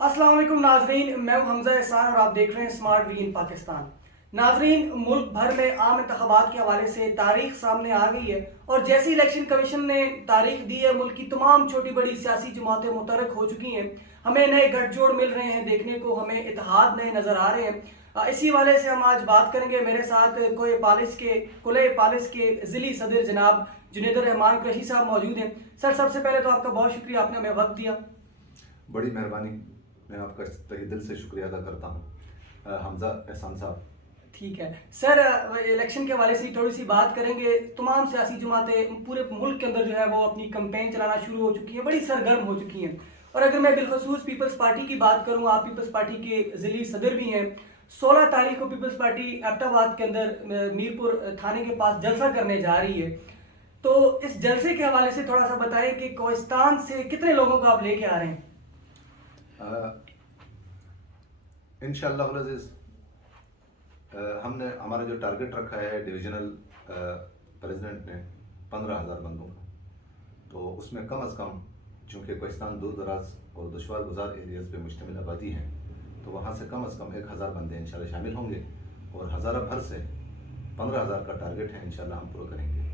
अस्सलाम वालेकुम नाजरीन, मैं हूं हमजा एहसान और आप देख रहे हैं स्मार्ट वी इन पाकिस्तान। नाजरीन, मुल्क भर में आम इंतखाबात के हवाले से तारीख सामने आ गई है और जैसी इलेक्शन कमीशन ने तारीख दी है, मुल्क की तमाम छोटी बड़ी सियासी जमातें मुतरक हो चुकी हैं। हमें नए गठजोड़ मिल रहे हैं देखने को, हमें इत्तेहाद नए नज़र आ रहे हैं। इसी वाले से हम आज बात करेंगे। मेरे साथ कुले पालिस के ज़िली सदर जनाब जुनैद रहमान कुरैशी साहब मौजूद हैं। सर, सबसे पहले तो आपका बहुत शुक्रिया, आपने हमें वक्त दिया। बड़ी मेहरबानी। मैं आपका तहे दिल से शुक्रिया अदा करता हूँ हमजा एहसान साहब। ठीक है सर, इलेक्शन के हवाले से थोड़ी सी बात करेंगे। तमाम सियासी जमातें पूरे मुल्क के अंदर जो है वो अपनी कैंपेन चलाना शुरू हो चुकी हैं, बड़ी सरगर्म हो चुकी हैं। और अगर मैं बिलखसूस पीपल्स पार्टी की बात करूं, आप पीपल्स पार्टी के ज़िली सदर भी हैं। 16 तारीख को पीपल्स पार्टी एबटाबाद के अंदर मीरपुर थाने के पास जलसा करने जा रही है। तो इस जलसे के हवाले से थोड़ा सा बताएं कि कोहिस्तान से कितने लोगों को आप लेके आ रहे हैं। इंशाअल्लाह अज़ीज़, हमने हमारा जो टारगेट रखा है डिविजनल प्रेसिडेंट ने 15,000 बंदों का, तो उसमें कम अज़ कम, चूँकि कोहिस्तान दूर दराज और दुश्वार गुजार एरियाज़ पे मुश्तमिल आबादी है, तो वहाँ से कम अज़ कम 1,000 बंदे इंशाल्लाह शामिल होंगे और हज़ारा भर से 15,000 का टारगेट है, इंशाल्लाह हम पूरा करेंगे।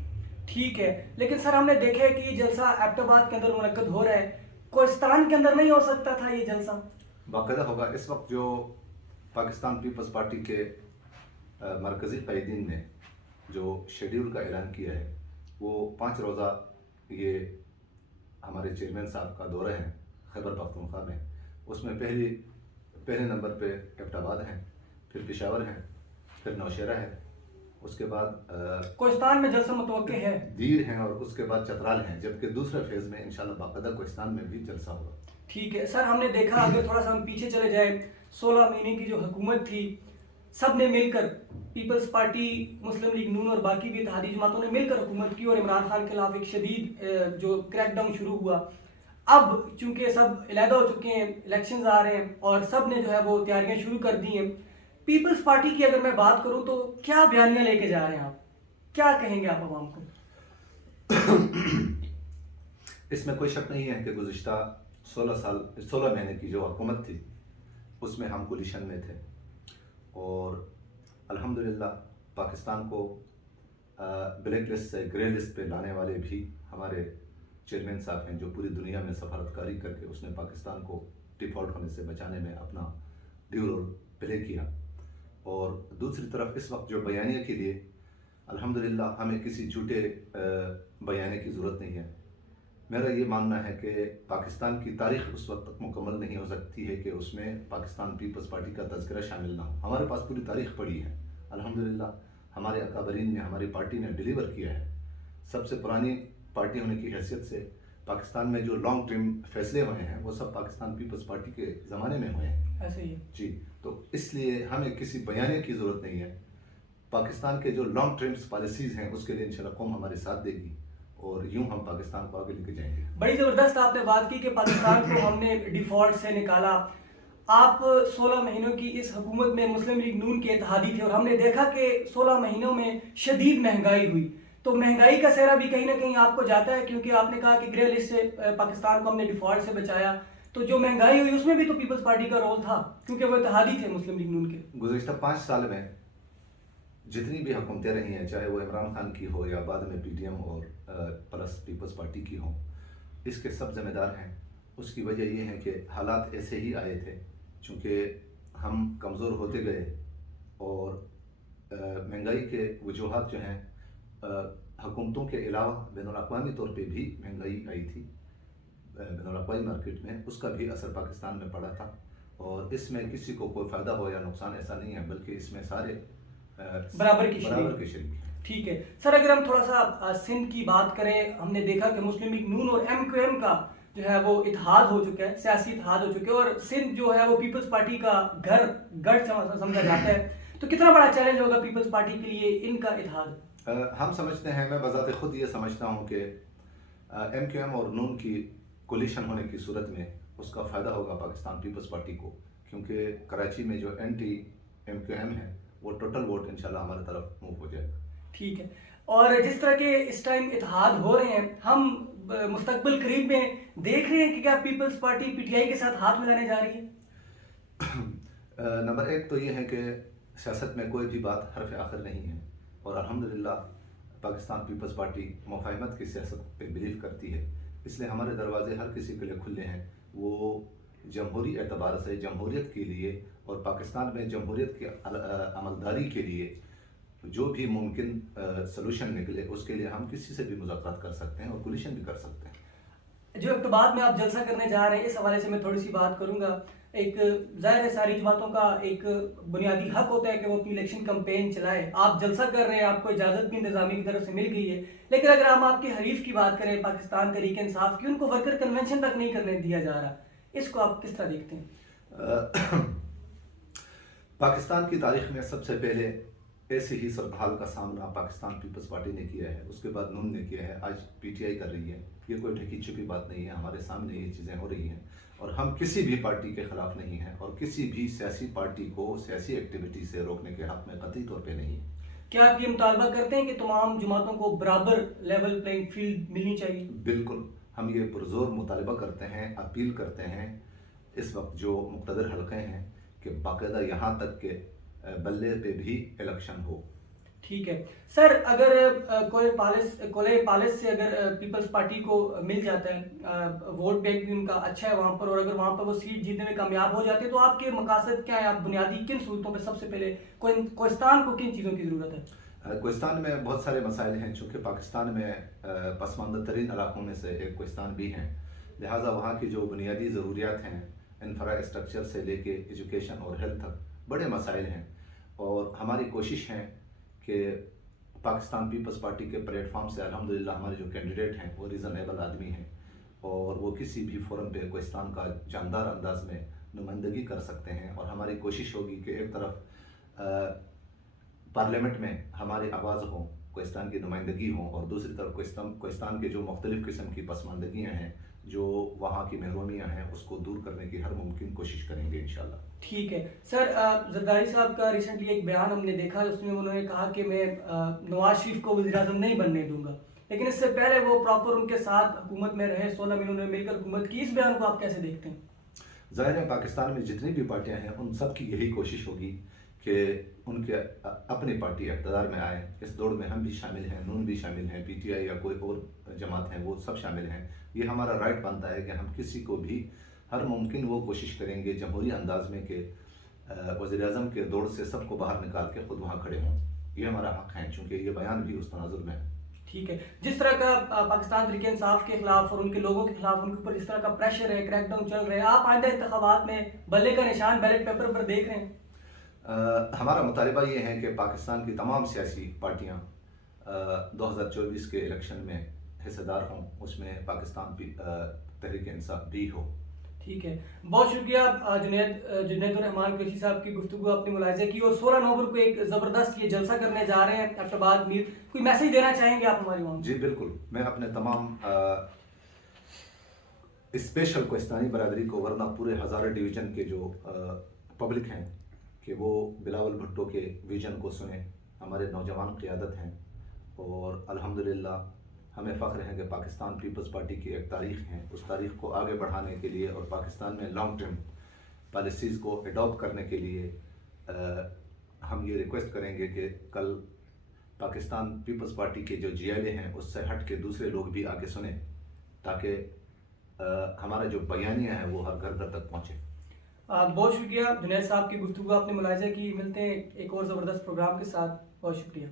ठीक है, लेकिन सर हमने देखा है कि ये जलसा एबटाबाद के अंदर मुनक्कद हो रहा है, कोहिस्तान के अंदर नहीं हो सकता था ये जलसा? बाकायदा होगा। इस वक्त जो पाकिस्तान पीपल्स पार्टी के मरकज़ी क़ायदीन ने जो शेड्यूल का ऐलान किया है, वो 5 रोज़ा ये हमारे चेयरमैन साहब का दौरा है खैबर पख्तूनख्वा में। उसमें पहले नंबर पे एबटाबाद हैं, फिर पेशावर हैं, फिर नौशेरा है, उसके बाद कोहिस्तान में जलसा मुतवक्के है, दीर हैं, और उसके बाद चतराल हैं, जबकि दूसरे फेज़ में इंशाल्लाह बाकायदा कोहिस्तान में भी जलसा होगा। ठीक है सर, हमने देखा, अगर थोड़ा सा हम पीछे चले जाए, 16 महीने की जो हुकूमत थी, सब ने मिलकर, पीपल्स पार्टी, मुस्लिम लीग नून और बाकी भी इत्तेहादी जमातों ने मिलकर हुकूमत की और इमरान खान के खिलाफ एक शदीद जो क्रैकडाउन शुरू हुआ। अब चूंकि सब अलहदा हो चुके हैं, इलेक्शंस आ रहे हैं और सब ने जो है वो तैयारियां शुरू कर दी हैं। पीपल्स पार्टी की अगर मैं बात करूं तो क्या बयानियां लेके जा रहे हैं आप, क्या कहेंगे आप आवाम को? इसमें कोई शक नहीं है कि गुज़िश्ता 16 महीने की जो हुकूमत थी, उसमें हम कोलिशन में थे और अल्हम्दुलिल्लाह पाकिस्तान को ब्लैक लिस्ट से ग्रे लिस्ट पे लाने वाले भी हमारे चेयरमैन साहब हैं, जो पूरी दुनिया में सफारतकारी करके उसने पाकिस्तान को डिफ़ॉल्ट होने से बचाने में अपना ड्यू रोल प्ले किया। और दूसरी तरफ इस वक्त जो बयानिया के लिए अल्हम्दुलिल्लाह हमें किसी झूठे बयाने की ज़रूरत नहीं है। मेरा ये मानना है कि पाकिस्तान की तारीख़ उस वक्त तक मुकम्मल नहीं हो सकती है कि उसमें पाकिस्तान पीपल्स पार्टी का तज़किरा शामिल ना हो। हमारे पास पूरी तारीख़ पड़ी है, अल्हम्दुलिल्लाह हमारे अकाबरीन ने, हमारी पार्टी ने डिलीवर किया है। सबसे पुरानी पार्टी होने की हैसियत से पाकिस्तान में जो लॉन्ग टर्म फैसले हुए हैं वो सब पाकिस्तान पीपल्स पार्टी के ज़माने में हुए हैं। ऐसे ही जी, तो इसलिए हमें किसी बयाने की ज़रूरत नहीं है। पाकिस्तान के जो लॉन्ग टर्म पॉलिसीज़ हैं उसके लिए इंशाल्लाह कौम हमारे साथ देगी और यूं हम पाकिस्तान को आगे लेके जाएंगे। बड़ी ज़बरदस्त आपने बात की कि पाकिस्तान को हमने डिफ़ॉल्ट से निकाला। आप 16 महीनों की इस हुकूमत में मुस्लिम लीग नून के इत्तेहादी थे और हमने देखा कि 16 महीनों में शदीद महंगाई हुई। तो महंगाई का सेहरा भी कहीं ना कहीं आपको जाता है, क्योंकि आपने कहा कि ग्रे लिस्ट से पाकिस्तान को हमने डिफ़ॉल्ट से बचाया। तो जो महंगाई हुई उसमें भी तो पीपल्स पार्टी का रोल था, क्योंकि वो इत्तेहादी थे मुस्लिम लीग नून के। गुज़िश्ता 5 साल में जितनी भी हुकूमतें रही हैं, चाहे वो इमरान खान की हो या बाद में PDM और प्लस पीपल्स पार्टी की हो, इसके सब जिम्मेदार हैं। उसकी वजह यह है कि हालात ऐसे ही आए थे, चूँकि हम कमज़ोर होते गए और महंगाई के वजूहात जो हैं, हुकूमतों के अलावा बैनुल-अक़वामी तौर पे भी महंगाई आई थी बैनुल-अक़वामी मार्केट में, उसका भी असर पाकिस्तान में पड़ा था। और इसमें किसी को कोई फ़ायदा हो या नुकसान ऐसा नहीं है, बल्कि इसमें सारे बराबर की शरीक। ठीक है सर, अगर हम थोड़ा सा सिंध की बात करें, हमने देखा कि मुस्लिम लीग नून और MQM का जो है वो इत्तेहाद हो चुका है, सियासी इत्तेहाद हो चुके हैं और सिंध जो है वो पीपल्स पार्टी का गढ़ समझा जाता है। तो कितना बड़ा चैलेंज होगा पीपल्स पार्टी के लिए इनका इत्तेहाद? हम समझते हैं, मैं बज़ाते खुद ये समझता हूँ कि MQM और नून की कोलिशन होने की सूरत में उसका फ़ायदा होगा पाकिस्तान पीपल्स पार्टी को, क्योंकि कराची में जो एंटी MQM है वो टोटल वोट इंशाल्लाह हमारी तरफ मूव हो जाएगा। ठीक है, और जिस तरह के इस टाइम इत्तेहाद हो रहे हैं, हम मुस्तकबिल करीब में देख रहे हैं कि क्या पीपल्स पार्टी पीटीआई के साथ हाथ मिलाने जा रही है? नंबर एक तो ये है कि सियासत में कोई भी बात हरफ आखिर नहीं है, और अल्हम्दुलिल्लाह पाकिस्तान पीपल्स पार्टी मुफाहमत की सियासत पे बिलीव करती है, इसलिए हमारे दरवाजे हर किसी के लिए खुले हैं। वो जमहूरी एतबार से जमहूरियत के लिए और पाकिस्तान में जमहूरियत की अमलदारी के लिए जो भी मुमकिन सलूशन निकले उसके लिए हम किसी से भी मुज़ाकरात कर सकते हैं और कोलिशन भी कर सकते हैं। जो इक़्तिबाद में आप जलसा करने जा रहे हैं, इस हवाले से मैं थोड़ी सी बात करूंगा। एक ज़ाहिर है सारी जमातों का एक बुनियादी हक होता है कि वो अपनी इलेक्शन कैंपेन चलाए। आप जलसा कर रहे हैं, आपको इजाज़त भी इंतजामी की तरफ से मिल गई है, लेकिन अगर हम आपके हरीफ की बात करें पाकिस्तान तहरीक इंसाफ की, उनको वर्कर कन्वेंशन तक नहीं करने दिया जा रहा, इसको आप किस तरह देखते हैं? पाकिस्तान की तारीख में सबसे पहले ऐसे ही सूरत-हाल का सामना पाकिस्तान पीपल्स पार्टी ने किया है, उसके बाद नून ने किया है, आज पीटीआई कर रही है। ये कोई ढकी छुपी बात नहीं है, हमारे सामने ये चीज़ें हो रही हैं और हम किसी भी पार्टी के खिलाफ नहीं हैं और किसी भी सियासी पार्टी को सियासी एक्टिविटी से रोकने के हक में कतई तौर पे नहीं है। क्या आप ये मुतालबा करते हैं कि तमाम जमातों को बराबर लेवल प्लेइंग फील्ड मिलनी चाहिए? बिल्कुल, हम ये पुरजोर मुतालबा करते हैं, अपील करते हैं इस वक्त जो मुक़्तदर हल्के हैं कि बाकायदा यहाँ तक के बल्ले पे भी इलेक्शन हो। ठीक है सर, अगर कोले पालिस से अगर पीपल्स पार्टी को मिल जाता है, वोट बैंक भी उनका अच्छा है वहाँ पर, और अगर वहाँ पर वो सीट जीतने में कामयाब हो जाते हैं, तो आपके मकासद क्या है? आप बुनियादी किन सूरतों पे सबसे पहले कोहिस्तान को किन चीज़ों की ज़रूरत है? कोहिस्तान में बहुत सारे मसाइल हैं, चूँकि पाकिस्तान में पसमानदा तरीन इलाकों में से एक कोहिस्तान भी हैं, लिहाजा वहाँ की जो बुनियादी ज़रूरियात हैं, इंफ्रास्ट्रक्चर से लेके एजुकेशन और हेल्थ तक बड़े मसाइल हैं। और हमारी कोशिश है कि पाकिस्तान पीपल्स पार्टी के प्लेटफॉर्म से अल्हम्दुलिल्लाह हमारे जो कैंडिडेट हैं वो रीज़नेबल आदमी हैं और वो किसी भी फोरम पे कोहिस्तान का जानदार अंदाज में नुमाइंदगी कर सकते हैं। और हमारी कोशिश होगी कि एक तरफ पार्लियामेंट में हमारी आवाज़ हो, कोहिस्तान की नुमाइंदगी हो, और दूसरी तरफ कोहिस्तान के जो मुख्तलिफ़ किस्म की पसमानदगियाँ हैं, जो वहाँ की महरूमियाँ हैं, उसको दूर करने की हर मुमकिन कोशिश करेंगे इंशाल्लाह। ठीक है सर, जरदारी साहब का रिसेंटली एक बयान हमने देखा, उसमें उन्होंने कहा कि मैं नवाज शरीफ को वज़ीर-ए-आज़म नहीं बनने दूंगा, लेकिन इससे पहले वो प्रॉपर उनके साथ हुकूमत में रहे, 16 महीनों ने मिलकर हुकूमत की। इस बयान को आप कैसे देखते हैं? ज़ाहिर है पाकिस्तान में जितनी भी पार्टियां हैं उन सब की यही कोशिश होगी कि उनके अपनी पार्टी इक़्तिदार में आए। इस दौड़ में हम भी शामिल हैं, नून भी शामिल हैं, पीटीआई या कोई और जमात हैं वो सब शामिल हैं। ये हमारा राइट बनता है कि हम किसी को भी हर मुमकिन वो कोशिश करेंगे जमहूरी अंदाज में कि वज़ीर-ए-आज़म के दौड़ से सबको बाहर निकाल के खुद वहाँ खड़े हों। ये हमारा हक़ है, चूँकि ये बयान भी उस तनाज़ुर में है। ठीक है, जिस तरह का पाकिस्तान तहरीक इंसाफ के खिलाफ और उनके लोगों के खिलाफ उनके ऊपर जिस तरह का प्रेशर है, क्रैकडाउन चल रहा है, आप आइंदा इंतखाबात में बल्ले का निशान बैलेट पेपर पर देख रहे हैं? हमारा मुतालिबा ये है कि पाकिस्तान की तमाम सियासी पार्टियाँ 2024 के इलेक्शन में हिस्सेदार हों, उसमें पाकिस्तान तहरीक इंसाफ भी हो। ठीक है, बहुत शुक्रिया जुनैद रहमान कुरैशी साहब की गुफ्तगू आपने मुलाहिज़ा की, और 16 नवंबर को एक ज़बरदस्त ये जलसा करने जा रहे हैं एबटाबाद मीर, कोई मैसेज देना चाहेंगे आप हमारी वहाँ? जी बिल्कुल, मैं अपने तमाम स्पेशल कोहिस्तानी बरादरी को, वरना पूरे हज़ारे डिवीज़न के जो पब्लिक हैं, कि वो बिलावल भुट्टो के विजन को सुने। हमारे नौजवान क़ियादत हैं और अल्हम्दुलिल्लाह हमें फ़ख्र है कि पाकिस्तान पीपल्स पार्टी की एक तारीख़ है, उस तारीख़ को आगे बढ़ाने के लिए और पाकिस्तान में लॉन्ग टर्म पॉलिसीज़ को एडॉप्ट करने के लिए हम ये रिक्वेस्ट करेंगे कि कल पाकिस्तान पीपल्स पार्टी के जो GLA हैं उससे हट के दूसरे लोग भी आगे सुने, ताकि हमारा जो बयानिया है वो हर घर घर तक पहुँचे। बहुत शुक्रिया जुनैद साहब की गुफ्तगू आपने मुलाहिज़ा की। मिलते हैं एक और ज़बरदस्त प्रोग्राम के साथ। बहुत शुक्रिया।